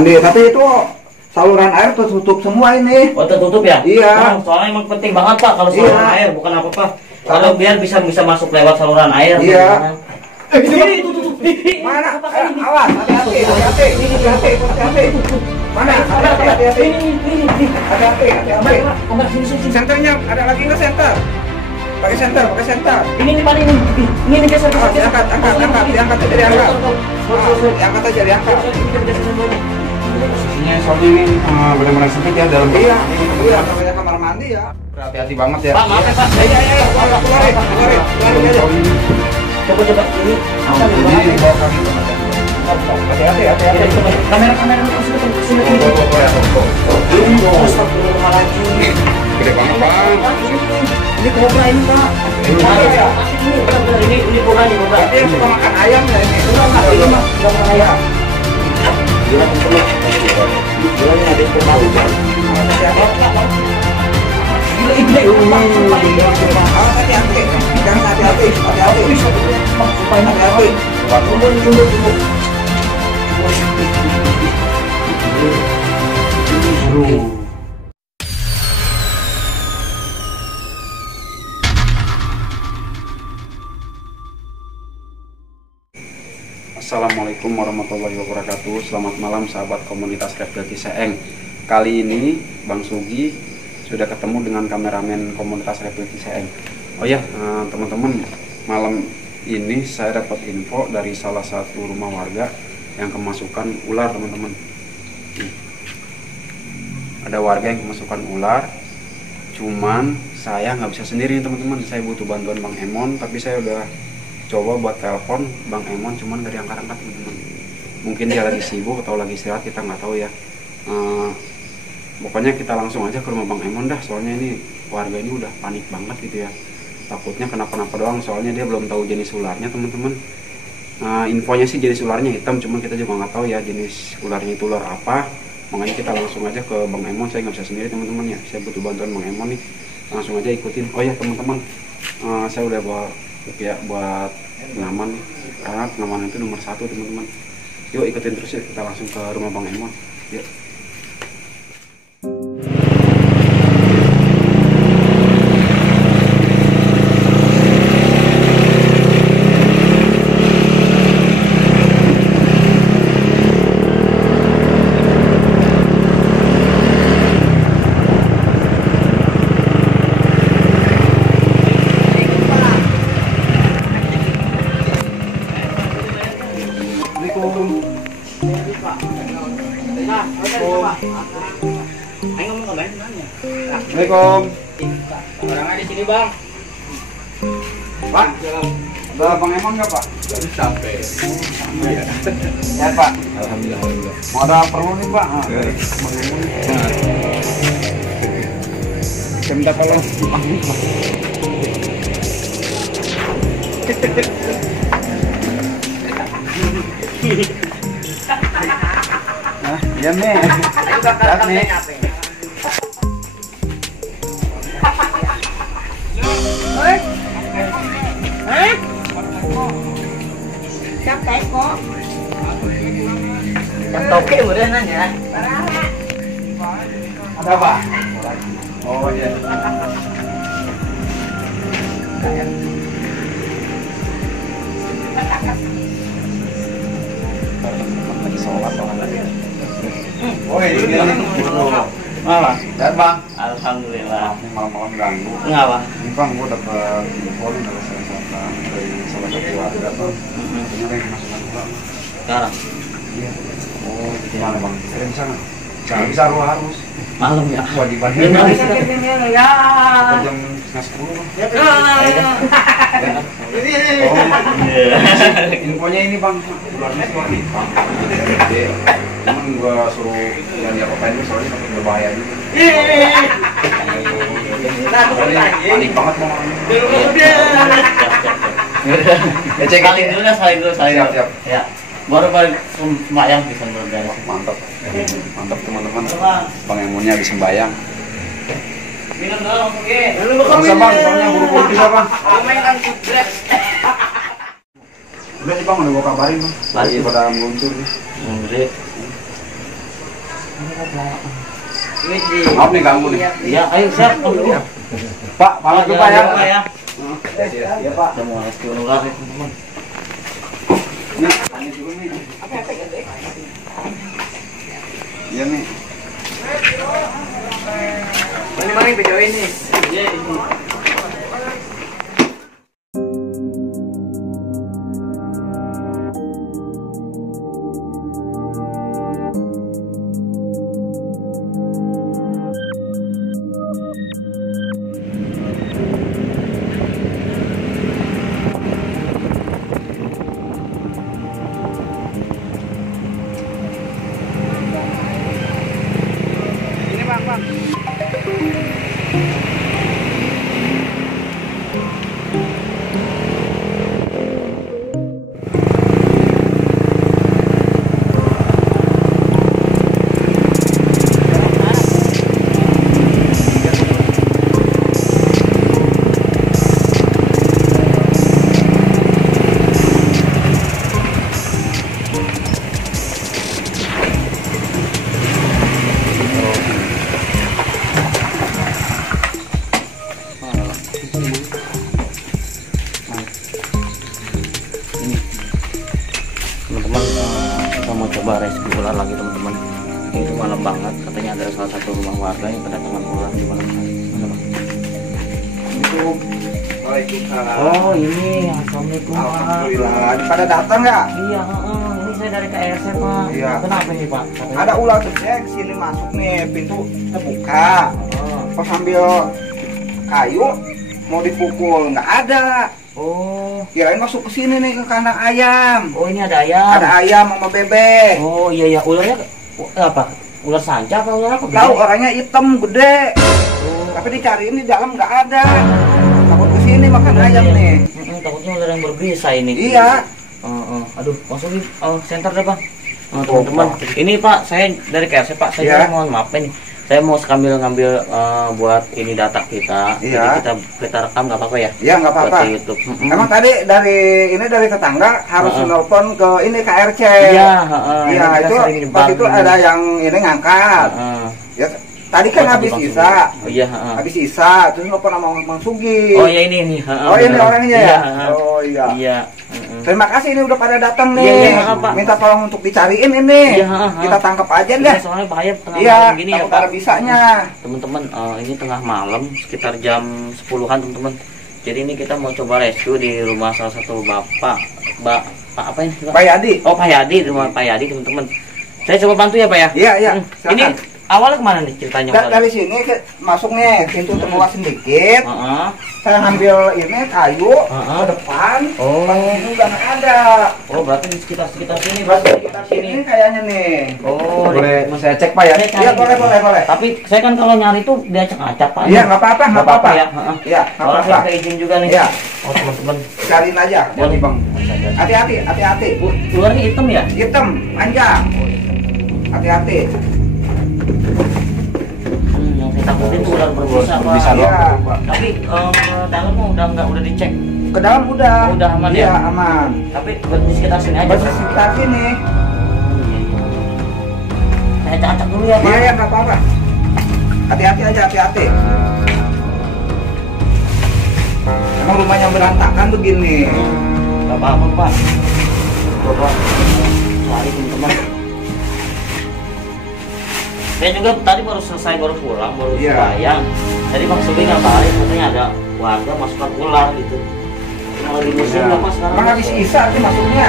mandi. Tapi itu saluran air tertutup semua ini. Oh, tertutup ya? Iya. Soalnya emang penting banget Pak kalau saluran air, bukan apa-apa. Kalau biar bisa masuk lewat saluran air. Iya. Ini tuh. Mana? Awas, hati-hati. Mana? Hati-hati. Ini. Hati-hati. Senternya ada lagi nggak senter? Pakai senter. Ini paling ini geser. Diangkat aja. Posisinya soalnya ini benar-benar sempit ya dalam. Iya, namanya kamar mandi ya. Hati-hati banget ya. Pak, maaf ya Pak. Iya, keluarin aja. Coba ini. Ini bawa kami. Hati-hati. Kamera masuk ke sini. Astagfirullahaladzim. Gede banget Bang. Ini kobra ini Pak. Ini kobra. Tapi yang suka makan ayam ya ini. Ini mah suka makan ayam. Gila ini ada kembali Pak. Hati-hati. Jangan hati-hati. Assalamualaikum warahmatullahi wabarakatuh. Selamat malam sahabat komunitas Reptil Ciseeng. Kali ini Bang Sugi sudah ketemu dengan kameramen komunitas Reptil Ciseeng. Oh ya teman-teman, malam ini saya dapat info dari salah satu rumah warga yang kemasukan ular teman-teman. Ada warga yang kemasukan ular, cuman saya nggak bisa sendiri teman-teman. Saya butuh bantuan Bang Emon, tapi saya udah coba buat telepon Bang Emon, cuman gak diangkat-angkat teman-teman. Mungkin dia lagi sibuk atau lagi istirahat, kita nggak tahu ya. Pokoknya kita langsung aja ke rumah Bang Emon dah, soalnya ini warga ini udah panik banget gitu ya. Takutnya kenapa-napa doang, soalnya dia belum tahu jenis ularnya teman-teman. Infonya sih jenis ularnya hitam, cuman kita juga nggak tahu ya jenis ularnya itu ular apa. Makanya kita langsung aja ke Bang Emon. Saya nggak bisa sendiri teman-teman ya, saya butuh bantuan Bang Emon nih. Langsung aja ikutin. Oh ya teman-teman, saya udah bawa ya buat pengaman nih, karena pengamanan itu nomor 1 teman-teman. Yuk ikutin terus ya, kita langsung ke rumah Bang Emon. Yuk. Assalamualaikum. Orangnya di sini Bang. Pak, ada Bang Emon nggak Pak? Baru sampai. Ya Pak. Alhamdulillah. Mau ada perlu nih Pak? Saya minta tolong. Iya nih. Lihat nih. Capek kok. Toke udah nanya. Ada apa? Oh iya. Lagi sholat lagi. Oh ini malah. Dan Bang. Alhamdulillah. Ini malam-malam ganggu. Ngapa? Ini Bang, gua dapat info nih dari salah satu warga tuh. Ternyata yang kemasukan ular. Sekarang. Iya. Oh, gimana Bang? Saya bisa nggak? Nggak bisa, lu harus. Malam ya. Kewajibannya. Ya. Jam 10. Ya. Oh, infonya ini Bang, ularnya sih warna hitam. Gede. Cuman gua suruh jangan diapa-apain dulu, soalnya takut berbahaya juga. Panik banget Bang. Salin dulu dah, salin dulu. Siap. Ya. Baru sembahyang bisa berberes. Mantap teman-teman. Bang Emonnya habis sembahyang. Minum dulu langsung ya. Bisa Bang, soalnya buru-buru bisa Bang. Mainan Grab. Udah sih Bang, udah gua kabarin Bang. Lagi pada meluncur nih. Ngeri. Maaf nih ganggu nih. Iya, ayo siap. Pak, pamit dulu Pak ya. Pak ya. Iya Pak. Kita mau rescue ular nih teman-teman. Iya nih. Ini mana yang video ini? Iya ini. Teman-teman, kita mau coba rescue ular lagi teman-teman. Itu malam banget, katanya ada salah satu rumah warga yang kedatangan ular di malam hari. Mana bang? Waalaikumsalam. Oh ini, assalamualaikum Pak. Alhamdulillah. Pada datang nggak? Iya, ini saya dari KRC Pak. Iya. Kenapa nih Pak? Ada ular gede di sini masuk nih, pintu terbuka. Oh. Pas ambil kayu mau dipukul nggak ada. Oh. Kirain masuk ke sini nih ke kandang ayam. Oh ini ada ayam. Ada ayam sama bebek. Oh iya ya, ularnya apa? Ular sanca apa ular apa? Tahu orangnya hitam gede. Oh. Tapi dicariin di dalam nggak ada. Takut ke sini makan ayam nih. Takutnya ular yang berbisa ini. Iya. Aduh, masukin center deh Pak. Teman-teman, ini Pak, saya dari KRC Pak, saya Iya. juga mohon maaf nih. Saya mau sambil ngambil buat ini data kita. Iya. Jadi kita rekam nggak apa-apa ya? Iya nggak apa-apa. Buat di YouTube. Emang tadi dari tetangga harus nelpon ke ini KRC. Iya, Iya kita itu sering pas nyebar itu ini. ada yang ini ngangkat. Ya tadi kan Oh, habis tadi Bang sisa. Sugi. Oh iya, Habis sisa terus nelpon sama Bang Sugi. Oh iya ini. Oh ini orangnya ya? Iya, Oh iya. Iya. Terima kasih ini udah pada datang nih. Iya, iya, Pak. Minta tolong untuk dicariin ini. Iya, Kita tangkap aja Iya, deh. soalnya bahaya tengah Iya, malam gini ya takut Pak. ada bisanya. Teman-teman, ini tengah malam sekitar jam 10-an teman-teman. Jadi ini kita mau coba rescue di rumah salah satu bapak, Pak apa ini? Pak Yadi. Oh Pak Yadi, di rumah Pak Yadi teman-teman. Saya coba bantu ya Pak ya. Iya, iya. Ini Silakan. awalnya kemana nih ceritanya? Dari sini masuk nih pintu terbuka sedikit. Heeh. Saya ambil ini kayu Heeh. ke depan. Oh. Itu udah nggak ada. Oh berarti di sekitar sini Pas Pak. kita sini kayaknya nih. Oh Boleh saya cek Pak ya? Saya cari. Iya boleh. Tapi saya kan kalau nyari tuh diacak-acak Pak. Iya nggak apa-apa ya. Heeh. Iya nggak Kalau apa-apa. saya izin juga nih. Iya. Oh teman-teman. Cariin aja. Boleh Bang. Hati-hati. Ularnya hitam ya? Hitam, panjang. Hati-hati. Yang saya takutin tuh ular berbisa Pak. Berbisa Iya. Tapi dalamnya udah dicek. Ke dalam udah. Oh, udah aman Iya, ya? aman. Tapi di sekitar sini aja. Pas Pak. di sekitar sini. Saya acak dulu ya Pak. Iya, ya nggak apa-apa. Hati-hati aja, hati-hati. Emang rumahnya berantakan begini. Gak apa-apa Pak. Coba cari teman-teman. Saya juga tadi baru pulang, baru Iya. sembahyang. Jadi Bang Sugi ngabarin katanya ada warga masukkan ular gitu. Yang lagi musim Iya. apa sekarang? Emang habis isa sih masuknya.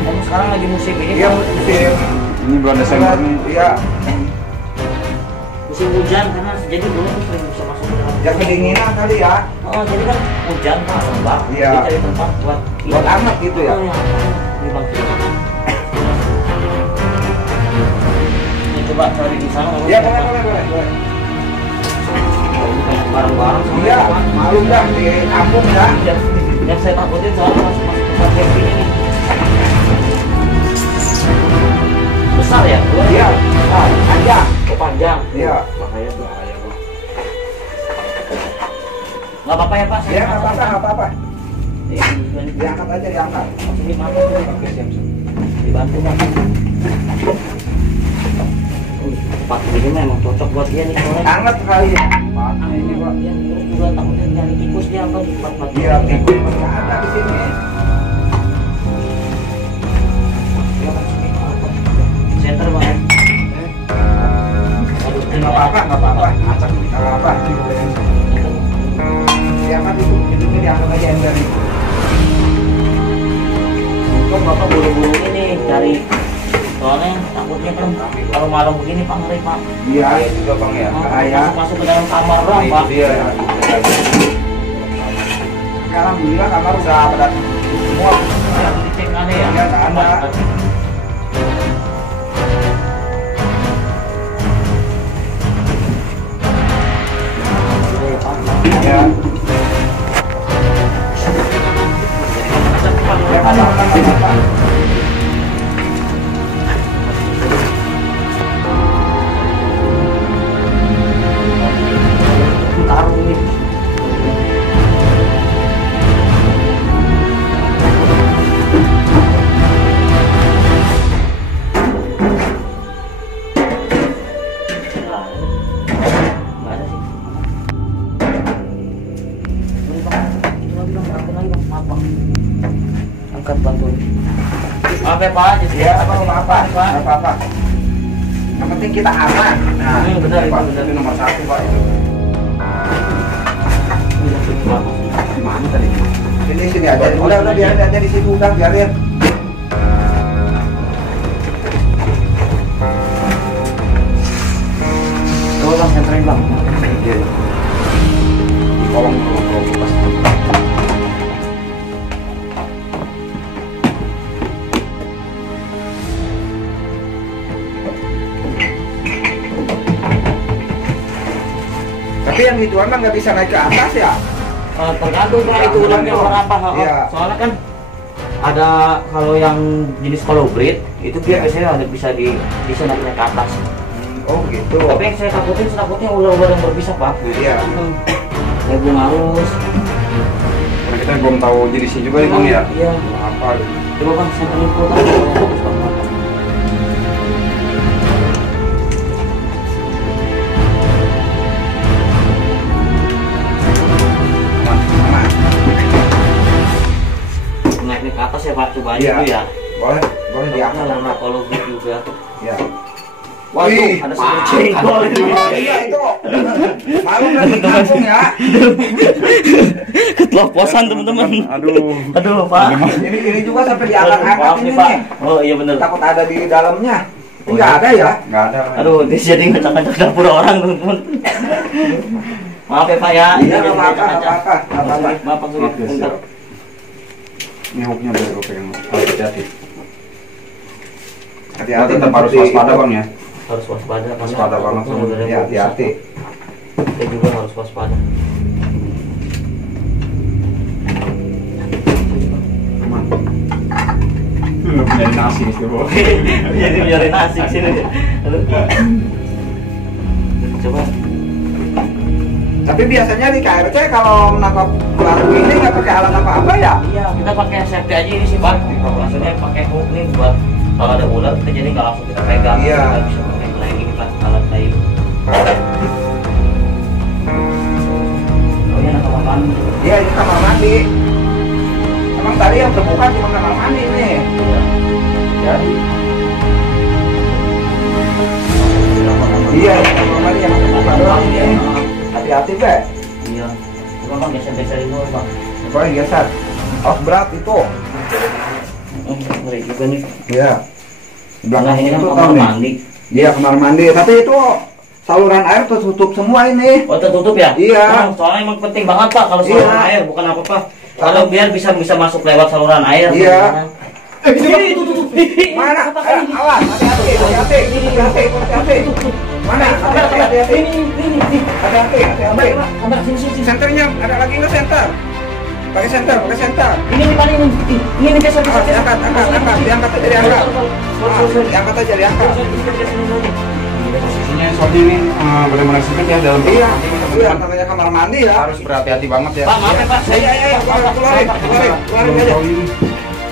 Kamu sekarang lagi musim ini Iya, Pak. musim. Ini bulan Desember nih. Iya, Musim hujan karena jadi dulu tuh sering bisa masuk ular. ya kedinginan kali ya. Oh, jadi kan hujan Pak, lembab. Iya. Jadi cari tempat buat Buat anak gitu ya. Oh, iya. Ini Bang Sugi. Ini coba cari di sana. Iya, boleh. Bareng-bareng sama Iya, Pak. malum dah di kampung dah. Yang saya takutin soalnya masuk tempat kayak gini nih. Besar ya? Iya, panjang. Oh, panjang. Iya. Bahaya tuh. Nggak apa-apa ya Pak? Iya, nggak apa-apa. Iya, Diangkat aja, diangkat. ini apa? Dibantu Pak. tempat ini memang cocok buat dia nih soalnya. Hangat sekali ya. Ini Pak, ya, terus juga takutnya nyari tikus dia apa di tempat Iya, tikus masih ada di sini. Center Bang. Aduh, Nggak apa-apa, nggak apa-apa. Ngacak nggak apa-apa. Diangkat itu diangkat aja ember itu. Kok Bapak buru-buru ini cari, soalnya takutnya kan kalau malam begini Pak ngeri Pak. Iya, juga Bang ya. Bahaya. Masuk ke dalam kamar doang Pak. Iya. Alhamdulillah kamar udah pada semua. Ya, dicek ada ya. Iya, nggak ada. Ya. Taruh nih. Nggak ada sih. Ini Bang, itu lagi Bang, angkat lagi Bang, maaf Bang. Angkat bantuin. Maaf ya Pak, jadi Iya, apa-apa, apa-apa. Yang penting kita aman. Nah, benar, Pak, itu benar. itu nomor 1 Pak itu. Gimana tadi? Ini sini aja. Udah biarin aja di situ, udah biarin. Coba Bang, senterin Bang. Iya. Di kolong dulu kalau bukas. Tapi yang gituan mah nggak bisa naik ke atas ya? Tergantung Pak itu ulangnya warna apa. Iya. Soalnya kan ada kalau yang jenis colobrid itu dia Iya. biasanya ada bisa bisa naik ke atas. Oh gitu. Tapi yang saya takutnya ular-ular yang berbisa Pak. Iya. Kayak bunga arus. Karena kita belum tahu jenisnya juga nih Bang ya. Iya. Apa gitu. Coba Bang, saya info tadi. Mana? Naik ke atas ya Pak, coba aja Iya. dulu ya. Boleh, boleh diangkat. Karena colobrid juga. Ya. Waduh, Wih, ada sebuah jengkol ini. Oh iya itu. Malu kan di kampung ya. Keteloposan teman-teman. Aduh Pak. Ini juga sampai diangkat-angkat Maaf ini nih Pak. nih. Oh iya bener. Takut ada di dalamnya. Ini Oh, nggak iya. ada ya? Nggak ada. Aduh, dia jadi ngacak-ngacak dapur orang teman-teman. Maaf ya Pak ya. Iya nggak apa-apa, nggak apa-apa, nggak apa-apa. Maaf Pak Suri. Maaf, ya, Bentar. siap. Ini hooknya biar gue pegang. Harus hati-hati. Hati-hati Tetap harus seperti waspada itu. Bang ya. Harus waspada. karena Waspada banget, takutnya ular yang Ya berbisa. hati-hati. Kita juga harus waspada. Aman. Lu punya nasi sih Bang. Jadi biarin asik sini. Aduh. Coba. Tapi biasanya di KRC kalau menangkap ular ini nggak pakai alat apa-apa ya? Iya, kita pakai safety aja ini sih Pak. Maksudnya pakai hook nih buat kalau ada ular kita jadi nggak langsung kita pegang. Iya. Kita bisa pakai kayak ini Pak, alat kayu. Oh iya, nak kamar mandi. Iya ini kamar mandi. Emang tadi yang terbuka cuma kamar mandi nih. Iya. Jadi. Iya ini kamar mandi yang terbuka doang ini. Hati-hati Be. Iya. Coba Bang geser-geser dulu Pak. Boleh geser. Awas berat itu. Ngeri juga nih. Iya. Di belakang Nah, ini kan itu kamar tahu nih. mandi. Iya kamar mandi. Tapi itu saluran air tertutup semua ini. Oh tertutup ya? Iya. Nah, soalnya emang penting banget Pak kalau saluran Iya. air bukan apa-apa. Kalau biar bisa masuk lewat saluran air. Iya. Ini tutup. Mana? Awas, hati-hati, hati-hati, hati-hati, hati-hati. Mana? Hati-hati, hati-hati. Ini. Hati-hati, hati-hati. Kamera sini. Senternya ada lagi nggak senter? Pakai senter, pakai senter. Ini nih Pak ini. Ini geser Ah, diangkat, diangkat aja, diangkat. Ah, diangkat aja, diangkat. Posisinya soalnya ini benar-benar sempit ya dalam. Iya, iya, namanya kamar mandi ya. Harus berhati-hati banget ya. Pak, maaf ya Pak. Iya, iya, keluarin aja.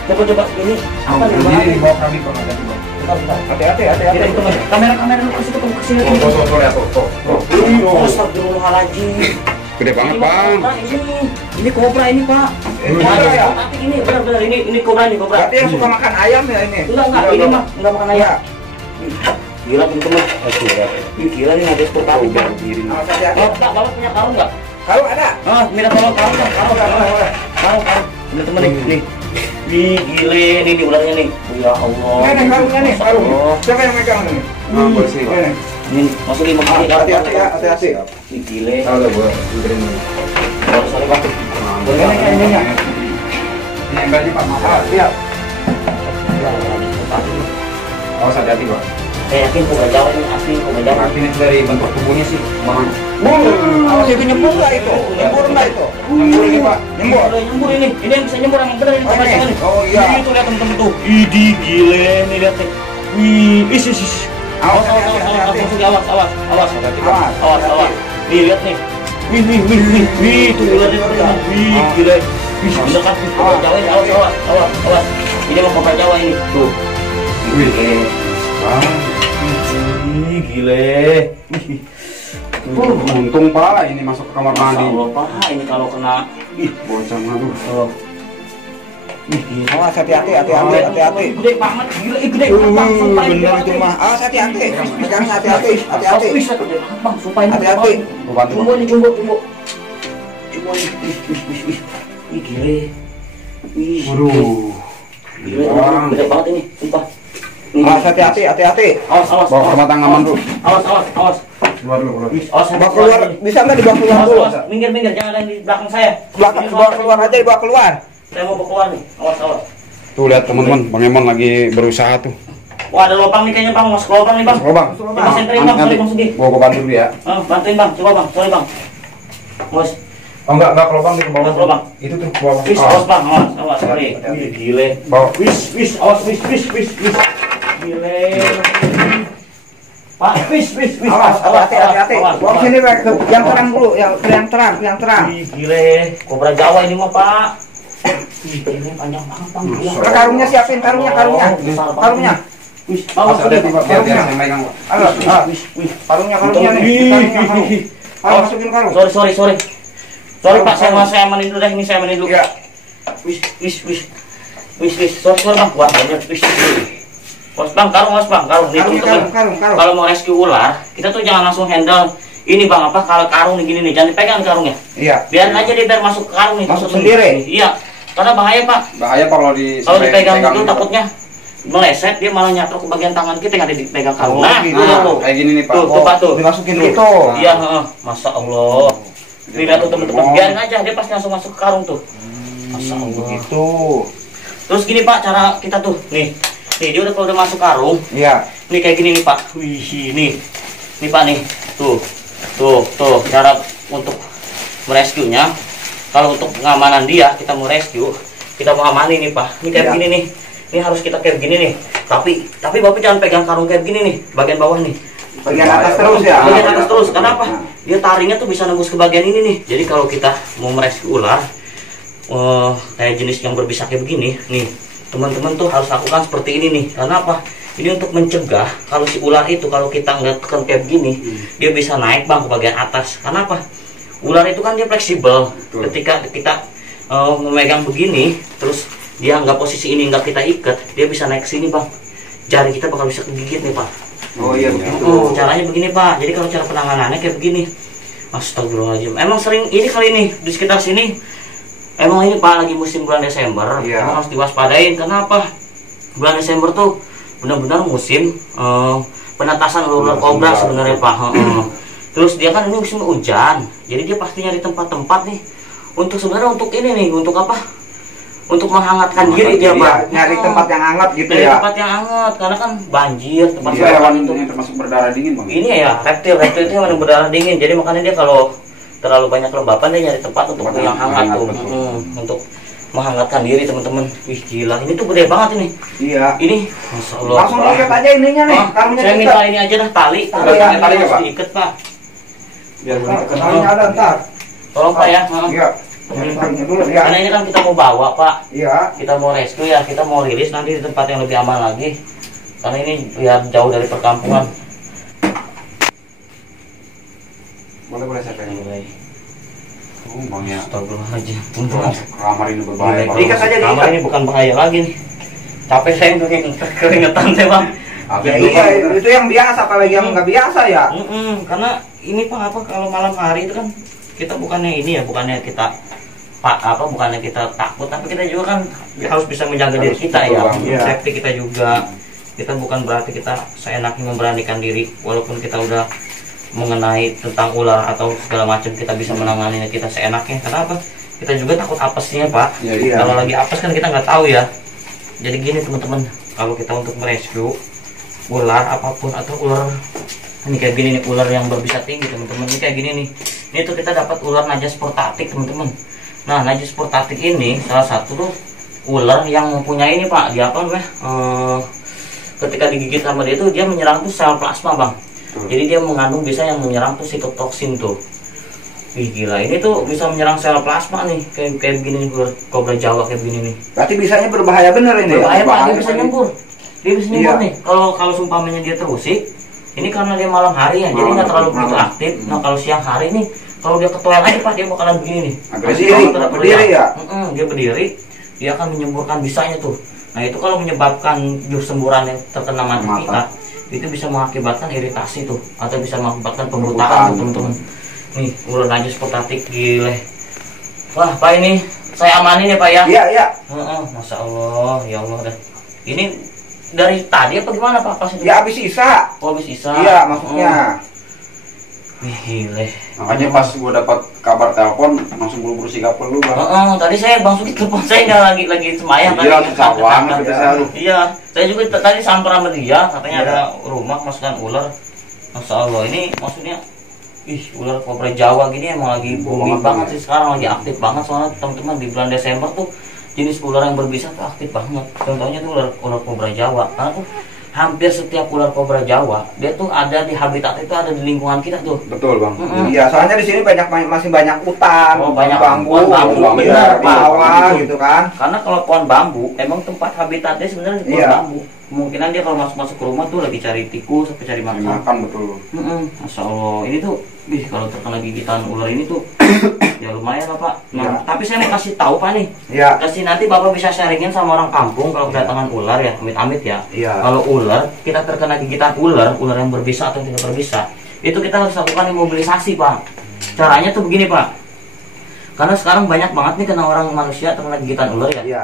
Coba ini apa nih Pak? Ini di bawah kami kalau ada di bawah. bentar. Hati-hati. Ini teman. Kamera lu kasih ketemu kesini. Tuh, lihat tuh. Astagfirullahaladzim. Gede banget, Bang. Ini kobra ini, Pak. Kobra ya? Tapi ini benar-benar ini kobra. Berarti yang suka makan ayam ya ini? Enggak, ini mah enggak makan ayam. Gila teman-teman. Ih, gila nih ada ekor babi. Awas hati-hati. Pak, Bapak punya karung enggak? Kalau ada? Minta tolong karung. Teman-teman nih. Ih, gile nih ularnya nih. Ya Allah. Ini karungnya nih, karung. Siapa yang megang ini? Boleh sini, Pak. Ini masukin begini karung. Hati-hati ya, hati-hati. Ih, gile. Tahu udah gua anterin dulu. Sorry, Pak. Ini. Ini enggaknya Pak, maaf. Siap. Awas hati-hati, Pak. Saya yakin kobra Jawa ini asli kobra Jawa. Ini dari bentuk tubuhnya sih, Bang. Awas itu nyembur nggak itu? Nyembur nggak itu? Nyembur ini, Pak. Nyembur ini. Ini yang bisa nyembur yang benar ini kobra Jawa nih. Oh iya. Itu lihat teman-teman tuh. Idi gile nih lihat nih. Wih, is. Awas. Nih lihat nih. Wih, tuh ularnya teman-teman. Wih, gile. Wih, mendekat nih kobra Jawa ini. Awas. Ini mah kobra Jawa ini. Tuh. Wih. Wih, gile. Untung Pak, ini masuk ke kamar Masya mandi. Allah, Pak, ini kalau kena Boncang, aduh. Gila. Awas hati-hati. Gede banget, gila, gede banget, Bang. Sumpah ini Bener banget, itu mah. Awas hati-hati. Megang hati-hati. Wih, gede banget, Bang. Sumpah ini gede Hati-hati. banget. Gua bantu. Jumbo nih, jumbo nih. Wih. Ih, gile. Wih. Waduh. Gile, Bang. gede banget ini, sumpah. Nih. Awas hati-hati. Awas. Bawa ke rumah tangga aman dulu. Awas. Keluar dulu, keluar. Wih, awas. Bawa keluar. Bisa nggak dibawa keluar dulu? Awas. Minggir, jangan ada di belakang saya. Belakang, Ini bawa keluar aja, dibawa keluar. Saya mau bawa keluar nih. Awas. Tuh lihat teman-teman, Bang Emon lagi berusaha tuh. Wah, ada lubang nih kayaknya, Bang. Masuk lubang nih, Bang. Oh, Bang. Coba senterin, Bang. Sorry, Bang, sedih. Gua bantu dulu ya. Bantuin, Bang. Coba, Bang. Sorry, Bang. Awas. Oh enggak ke lubang di bawah. Ke lubang. Itu tuh ke bawah. Wis, awas, Bang. Awas. Sorry. Wih, gile. Bawa. Wis. Awas, wis. Gile. Pak, wis. Awas, hati-hati. Bawa sini, Pak. Yang terang dulu, yang terang. Wih, gile. Kobra Jawa ini mah, Pak. Wih, ini panjang banget, Bang. Gila. Karungnya siapin, karungnya. Wis, Awas awas, hati-hati, Pak. Biar Karungnya. yang megang, Pak. Wih. Karungnya nih. Karung. Masukin karung. Sorry. Sorry, Pak, saya amanin dulu deh. Ini saya amanin dulu. Ya. Wis. Sorry, Bang. Wah, banyak. Wis. Bang, karung. Nih, teman-teman. Karung. Kalau mau rescue ular, kita tuh jangan langsung handle. Ini, Bang, kalau karung nih gini nih, jangan dipegang karungnya. Iya. Biarin aja dia biar masuk ke karung nih. Masuk teman-teman. sendiri? Iya. Karena bahaya, Pak. Bahaya Pak kalau Kalau dipegang itu gitu. takutnya meleset, dia malah nyatu ke bagian tangan kita yang ada dipegang karung. Oh, Nah, gitu. itu tuh. Kayak gini nih Pak. Tuh, Pak, tuh. Dimasukin Tuh. gitu. Iya, Masya Allah. Ini lihat tuh teman-teman, biarin aja dia pasti langsung masuk ke karung tuh. Masya Allah. Gitu. Terus gini, Pak, cara kita tuh, nih dia udah masuk karung, Iya. nih kayak gini nih, Pak. Wih, nih Pak nih, tuh, cara untuk merescue-nya. Kalau untuk pengamanan dia, kita mau rescue, kita mau amani nih, Pak. Ini kayak Iya. gini nih, ini harus kita kayak gini nih. Tapi Bapak jangan pegang karung kayak gini nih, bagian bawah nih. Bagian atas terus ya. Bagian atas terus, kenapa? Dia taringnya tuh bisa nembus ke bagian ini nih. Jadi kalau kita mau merescue ular, kayak jenis yang berbisa kayak begini, nih teman-teman tuh harus lakukan seperti ini nih. Karena apa? Ini untuk mencegah kalau si ular itu kalau kita nggak tekan kayak begini, dia bisa naik, Bang, ke bagian atas. Karena apa? Ular itu kan dia fleksibel. Betul. Ketika kita memegang begini, terus dia nggak posisi ini nggak kita ikat, dia bisa naik ke sini, Bang. Jari kita bakal bisa kegigit nih, Pak. Oh iya begitu. Caranya begini, Pak. Jadi kalau cara penanganannya kayak begini. Astagfirullahaladzim. Emang sering ini kali ini di sekitar sini. Emang ini, Pak, lagi musim bulan Desember. Iya. Emang harus diwaspadain. Kenapa? Bulan Desember tuh benar-benar musim penetasan ular kobra sebenarnya, Pak. Terus dia kan ini musim hujan. Jadi dia pasti nyari tempat-tempat nih. Untuk sebenarnya untuk ini nih, untuk apa? Untuk menghangatkan diri dia, Pak. Nyari tempat yang hangat gitu Nyari ya. tempat yang hangat karena kan banjir, tempat Itu hewan itu yang termasuk berdarah dingin Bang. ini ya reptil itu yang berdarah dingin. Jadi makanya dia kalau terlalu banyak kelembapan dia nyari tempat untuk Tempat yang yang hangat hangat, tuh. betul. Untuk menghangatkan diri, teman-teman. Wih, gila, ini tuh gede banget ini. Iya. Ini Masya Allah. Langsung ikat aja ininya nih. Karungnya Saya minta kita. ini aja dah, tali. Tali ya, tali ya, Pak? Diikat, Pak. Biar boneka Karungnya ada ntar. Tolong, Pak, ya. Iya. Karungnya dulu ya. Karena ini kan kita mau bawa, Pak. Iya. Kita mau rescue ya, kita mau rilis nanti di tempat yang lebih aman lagi. karena ini biar jauh dari perkampungan. Boleh saya pengen. Mulai. Bang ya. Astagfirullahaladzim. Kamar ini berbahaya. Ikat saja, diikat. Kamar ini bukan bahaya lagi nih. Capek saya untuk keringetan saya bang. Ya, iya, itu yang biasa, apalagi yang nggak biasa ya. Karena ini Pak apa kalau malam hari itu kan kita bukannya ini ya, bukannya kita bukannya kita takut, tapi kita juga kan harus bisa menjaga diri kita ya. Safety kita juga. Kita bukan berarti kita seenaknya memberanikan diri, walaupun kita udah mengenai tentang ular atau segala macam kita bisa menanganinya kita seenaknya. Kenapa? Kita juga takut apesnya Pak. Iya. Kalau lagi apes kan kita nggak tahu ya. Jadi gini teman-teman, kalau kita untuk merescue ular apapun atau ular ini kayak gini nih, ular yang berbisa tinggi teman-teman, ini kayak gini nih. Ini tuh kita dapat ular Najis Portatik teman-teman. Nah Najis Portatik ini salah satu tuh ular yang mempunyai ini Pak, dia apa namanya? Ketika digigit sama dia tuh dia menyerang tuh sel plasma bang. Jadi dia mengandung bisa yang menyerang tuh sitotoksin tuh. Wih gila, ini tuh bisa menyerang sel plasma nih, kayak begini nih, ular kobra Jawa kayak begini nih. Berarti bisanya berbahaya bener ini. Berbahaya Pak, dia bisa nyembur. Dia bisa nyembur Iya. nih. Kalau sumpamanya dia terusik, ini karena dia malam hari ya, jadi nggak terlalu begitu aktif. Nah kalau siang hari nih, kalau dia ke toilet Pak, dia bakalan begini nih. Berdiri ya? Dia berdiri, dia akan menyemburkan bisanya tuh. Nah itu kalau menyebabkan jus semburan yang terkena mata kita, itu bisa mengakibatkan iritasi tuh, atau bisa mengakibatkan pembutaan tuh teman-teman. Nih ular Najis Portatik gile. Wah Pak, ini saya amanin ya Pak ya. Iya. Masya Allah, ya Allah dah. Ini dari tadi apa gimana Pak? Pas itu? Ya habis sisa. Oh habis sisa. Iya maksudnya. Wih gile. Makanya pas gue dapat kabar telepon langsung buru-buru sigap lu bang. Tadi saya Bang Suki telepon saya nggak lagi semayang Iya, susah banget kita selalu. Iya, saya juga tadi samper sama dia, katanya ada rumah masukkan ular. Masya Allah, ini maksudnya ular kobra Jawa gini emang lagi booming banget sih sekarang, lagi aktif banget soalnya teman-teman di bulan Desember tuh jenis ular yang berbisa tuh aktif banget. Contohnya tuh ular kobra Jawa, karena tuh hampir setiap ular kobra Jawa dia tuh ada di habitat itu, ada di lingkungan kita tuh. Betul bang. Iya, soalnya di sini masih banyak hutan, banyak bambu, bener, bawah gitu kan. Karena kalau pohon bambu emang tempat habitatnya sebenarnya di pohon bambu. Kemungkinan dia kalau masuk ke rumah tuh lagi cari tikus atau cari makan. Betul. Masya Allah, ini tuh kalau terkena gigitan ular ini tuh ya lumayan lah Pak. Nah, tapi saya mau kasih tahu Pak nih. Iya. Kasih nanti Bapak bisa sharingin sama orang kampung kalau kedatangan ular ya, amit-amit ya. Iya. Kalau ular, kita terkena gigitan ular yang berbisa atau tidak berbisa, itu kita harus lakukan imobilisasi Pak. Caranya tuh begini Pak. Karena sekarang banyak banget nih kena orang manusia terkena gigitan ular ya. Iya.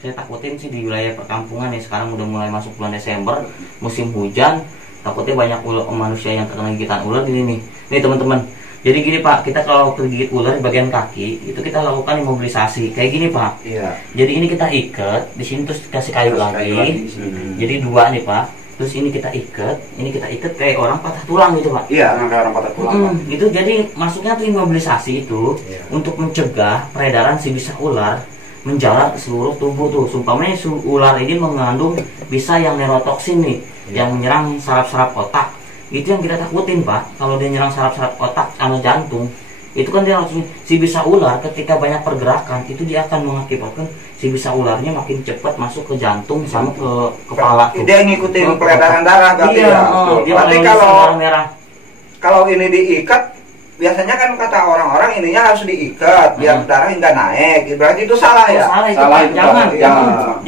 Saya takutin sih di wilayah perkampungan ya, sekarang udah mulai masuk bulan Desember, musim hujan, takutnya banyak manusia yang terkena gigitan ular ini nih. Nih teman-teman. Jadi gini Pak, kita kalau tergigit ular di bagian kaki, itu kita lakukan imobilisasi. Kayak gini Pak. Iya. Jadi ini kita ikat, di sini terus kasih kayu lagi. Jadi dua nih Pak. Terus ini kita ikat kayak orang patah tulang gitu Pak. Iya, kayak orang patah tulang. Itu jadi masuknya tuh imobilisasi itu untuk mencegah peredaran si bisa ular menjalar ke seluruh tubuh tuh. Sumpamanya ular ini mengandung bisa yang neurotoksin nih, yang menyerang saraf-saraf otak. Itu yang kita takutin Pak. Kalau dia nyerang saraf-saraf otak sama jantung, itu kan dia langsung si bisa ular ketika banyak pergerakan itu dia akan mengakibatkan si bisa ularnya makin cepat masuk ke jantung sama ke kepala tuh. Dia ngikutin peredaran darah berarti iya, ya. Dia Berarti kalau ini diikat, biasanya kan kata orang-orang ininya harus diikat biar darah nggak naik. Berarti itu salah ya? Salah itu Salah Pak. itu, Jangan. Pak. Iya.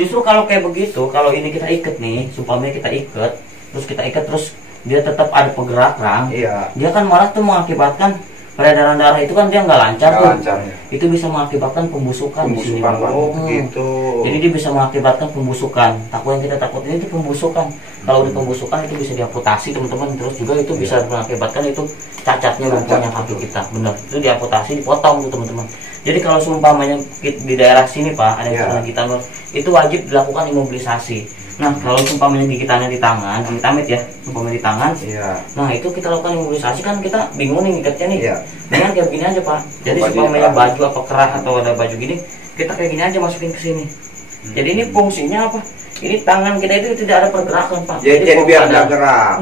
Justru kalau kayak begitu, kalau ini kita ikat nih, supaya kita ikat, terus dia tetap ada pergerakan. Iya. Dia kan malah tuh mengakibatkan peredaran darah itu kan dia nggak lancar Nggak tuh. lancar, ya. Itu bisa mengakibatkan pembusukan di sini. Pembusukan, Pak. Oh, gitu. Jadi dia bisa mengakibatkan pembusukan. Yang kita takutin itu pembusukan. Kalau udah pembusukan itu bisa diamputasi teman-teman. Terus juga itu bisa mengakibatkan itu cacatnya lumpuhnya kaki kita. Benar. Itu diamputasi, dipotong tuh teman-teman. Jadi kalau seumpamanya di daerah sini Pak ada yang kena gigitan ular, itu wajib dilakukan imobilisasi. Nah kalau seumpamanya gigitannya di tangan, amit-amit ya, seumpamanya di tangan. Iya. Nah itu kita lakukan imobilisasi kan kita bingung nih ngikatnya nih. Iya. Dengan kayak begini aja Pak. Jadi seumpamanya baju apa kerah atau ada baju gini, kita kayak gini aja masukin ke sini. Jadi ini fungsinya apa? Ini tangan kita itu tidak ada pergerakan Pak. Jadi biar nggak gerak.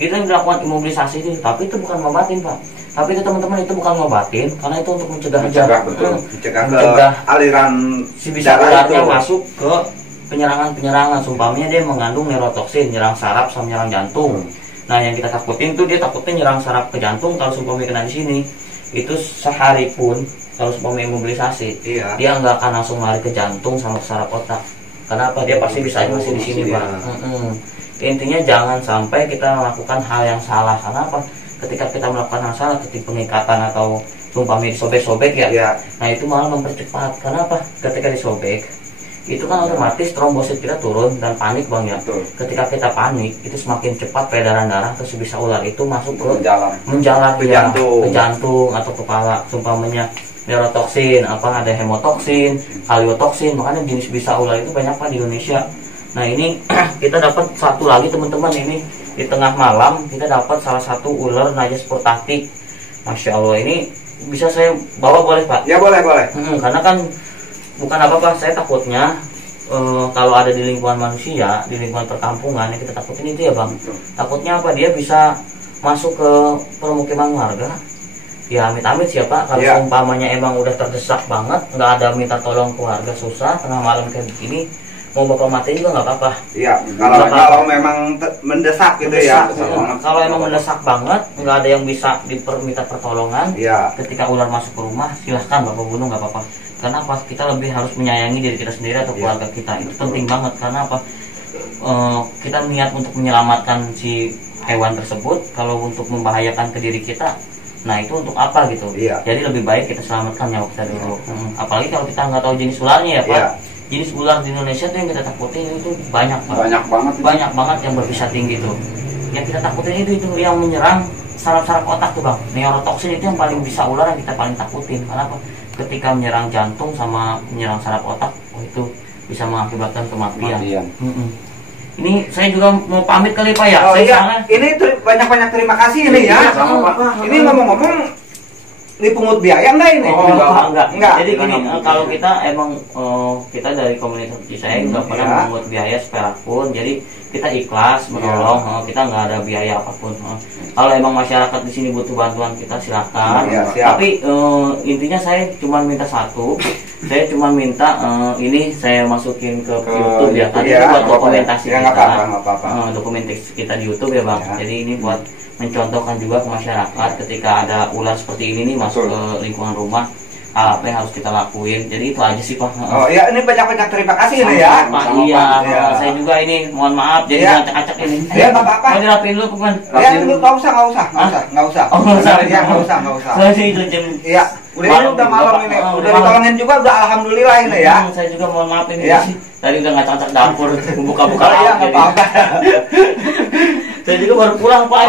Itu yang dilakukan imobilisasi itu, tapi itu bukan ngobatin Pak. Tapi itu teman-teman itu bukan ngobatin, karena itu untuk mencegah Mencegah, betul. Mencegah aliran si bisa darah ularnya itu masuk ke penyerangan. Sumpamanya dia mengandung neurotoksin, nyerang saraf sama nyerang jantung. Nah, yang kita takutin tuh dia takutnya nyerang saraf ke jantung. Kalau sumpamanya kena di sini, itu sehari pun kalau sumpamanya imobilisasi, dia nggak akan langsung lari ke jantung sama ke saraf otak. Kenapa? Dia pasti bisa masih di sini, Pak. Intinya jangan sampai kita melakukan hal yang salah. Kenapa? Ketika kita melakukan hal salah, ketika pengikatan atau sumpamanya disobek-sobek ya, nah itu malah mempercepat. Kenapa? Ketika disobek itu kan otomatis trombosit kita turun dan panik, Bang, ya. Ketika kita panik itu semakin cepat peredaran darah, terus bisa ular itu masuk ke menjalar ke jantung atau kepala. Sumpamanya neurotoksin, ada hemotoksin, kaliotoksin, makanya jenis bisa ular itu banyak, Pak, di Indonesia. Nah, ini kita dapat satu lagi, teman-teman. Ini di tengah malam kita dapat salah satu ular najas portatik. Masya Allah, ini bisa saya bawa boleh, Pak? Ya, boleh. Karena kan bukan apa-apa, saya takutnya kalau ada di lingkungan manusia, di lingkungan perkampungan yang kita takutin itu ya, Bang. Takutnya apa? Dia bisa masuk ke permukiman warga. Ya, amit-amit sih ya, Pak. Kalau umpamanya emang udah terdesak banget, nggak ada minta tolong ke warga, susah tengah malam kayak begini, mau bapak matiin juga nggak apa-apa. Iya, kalau memang mendesak gitu ya. Kalau emang mendesak banget, nggak ada yang bisa diminta pertolongan. Ketika ular masuk ke rumah, silahkan bapak bunuh, nggak apa-apa. Karena apa? Kita lebih harus menyayangi diri kita sendiri atau keluarga kita. Itu penting banget. Karena apa? Kita niat untuk menyelamatkan si hewan tersebut. Kalau untuk membahayakan ke diri kita, nah itu untuk apa gitu? Jadi lebih baik kita selamatkan nyawa kita dulu. Apalagi kalau kita nggak tahu jenis ularnya ya, Pak. Jenis ular di Indonesia tuh yang kita takutin itu banyak, Pak. Banyak banget yang berbisa tinggi tuh. Yang kita takutin itu yang menyerang saraf-saraf otak tuh, Bang. Neurotoksin itu yang paling bisa ular yang kita paling takutin. Kenapa? Ketika menyerang jantung sama menyerang saraf otak, itu bisa mengakibatkan kematian. Ini saya juga mau pamit kali, Pak, ya. Ini banyak-banyak terima kasih ini ya. Ini ngomong-ngomong, dipungut biaya enggak ini? Enggak. Jadi gini, kalau kita emang kita dari komunitas saya nggak pernah memungut biaya seperak-pun. Jadi kita ikhlas menolong, kita nggak ada biaya apapun. Kalau emang masyarakat di sini butuh bantuan kita silakan. Tapi intinya saya cuma minta satu. Saya cuma minta ini saya masukin ke YouTube ya. Tadi buat dokumentasi kita. Dokumentasi kita di YouTube ya, Bang. Jadi ini buat mencontohkan juga ke masyarakat ketika ada ular seperti ini nih masuk ke lingkungan rumah, apa yang harus kita lakuin. Jadi itu aja sih, Pak. Ini banyak-banyak terima kasih ini ya, Pak. Saya juga ini mohon maaf jadi acak-acak ini. Nggak apa-apa. Mau dirapiin dulu, Bukan? Nggak usah. Nggak usah. Saya sih itu jam. Udah malam ini. Udah ditolongin juga, udah alhamdulillah ini ya. Saya juga mohon maaf ini. Tadi udah ngacak-ngacak dapur, buka-buka lauk. Saya juga baru pulang, Pak.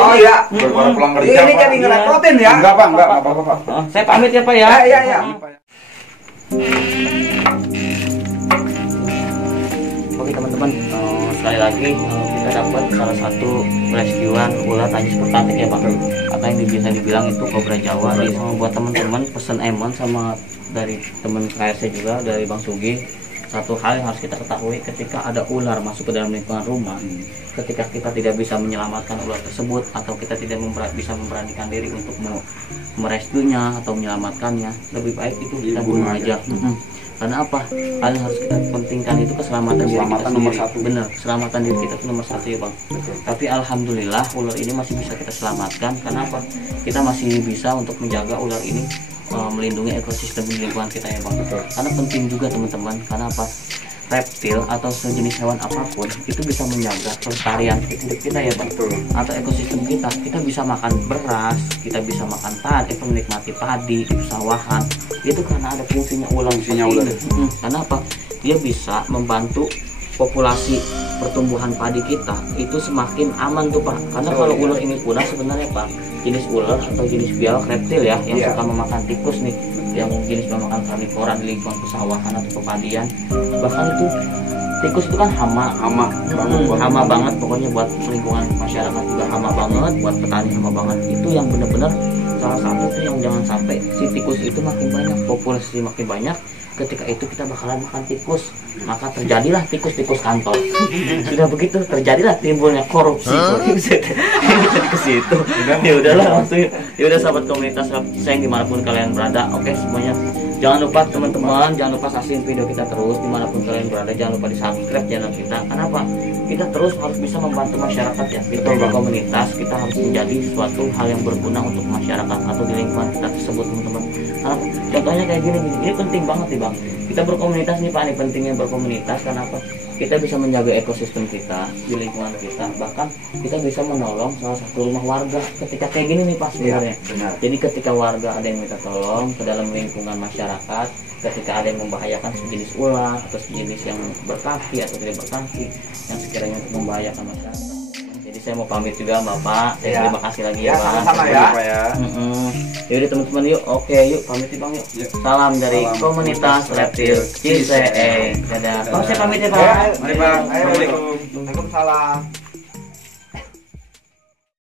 Baru pulang kerja. Ini jadi ngerepotin ya? Enggak, Pak, enggak apa-apa. Saya pamit ya, Pak ya. Iya. Oke, teman-teman, sekali lagi kita dapat salah satu rescuean ular najis portatik ya, Pak. Atau yang bisa dibilang itu kobra Jawa. Jadi sama buat teman-teman pesen Emon sama dari teman KRC juga dari Bang Sugi. Satu hal yang harus kita ketahui ketika ada ular masuk ke dalam lingkungan rumah, ketika kita tidak bisa menyelamatkan ular tersebut atau kita tidak bisa memberanikan diri untuk merescuenya atau menyelamatkannya, lebih baik itu kita bunuh aja. Karena apa? Hal yang harus kita pentingkan itu keselamatan diri kita sendiri. Nomor satu. Benar, keselamatan diri kita itu nomor satu ya, Bang. Tapi alhamdulillah ular ini masih bisa kita selamatkan. Karena apa? Kita masih bisa untuk menjaga ular ini, melindungi ekosistem di lingkungan kita ya, Bang. Karena penting juga teman-teman. Karena apa? Reptil atau sejenis hewan apapun itu bisa menjaga kelestarian hidup kita ya, Bang. Atau ekosistem kita. Kita bisa makan beras, kita bisa makan padi, menikmati padi di pesawahan. Itu karena ada fungsinya ular. Karena apa? Dia bisa membantu populasi pertumbuhan padi kita itu semakin aman tuh, Pak. Karena kalau ular ini punah sebenarnya, Pak, jenis ular atau jenis biawak reptil ya yang suka memakan tikus nih, yang jenis memakan karnivora di lingkungan pesawahan atau perpadian. Bahkan itu tikus itu kan hama banget pokoknya buat lingkungan masyarakat juga hama banget, buat petani hama banget. Itu yang benar-benar salah satu tuh yang jangan sampai si tikus itu makin banyak, populasi makin banyak, ketika itu kita bakalan makan tikus, maka terjadilah tikus-tikus kantor. Sudah begitu terjadilah timbulnya korupsi. Jadi ke situ. Ya udahlah langsung. Ya udah sahabat komunitas sayang dimanapun kalian berada. Oke semuanya. Jangan lupa teman-teman, jangan lupa saksiin video kita terus dimanapun kalian berada. Jangan lupa di subscribe channel kita. Kenapa? Kita terus harus bisa membantu masyarakat ya. Kita berkomunitas, kita harus menjadi suatu hal yang berguna untuk masyarakat atau di lingkungan kita tersebut teman-teman. Kenapa? Contohnya kayak gini, ini penting banget nih bang. Kita berkomunitas nih pak, ini pentingnya berkomunitas. Kenapa? Kita bisa menjaga ekosistem kita di lingkungan kita, bahkan kita bisa menolong salah satu rumah warga ketika kayak gini nih pak sebenarnya. Jadi ketika warga ada yang minta tolong ke dalam lingkungan masyarakat, ketika ada yang membahayakan sejenis ular atau sejenis yang berkaki atau tidak berkaki yang sekiranya untuk membahayakan masyarakat. Jadi saya mau pamit juga Bapak. Saya terima kasih lagi ya Bang. Sama-sama ya. Yaudah teman-teman yuk. Oke yuk pamit ya Bang yuk. Salam dari komunitas reptil Ciseeng. Dadah. Saya pamit ya Pak. Mari Bang. Assalamualaikum. Waalaikumsalam.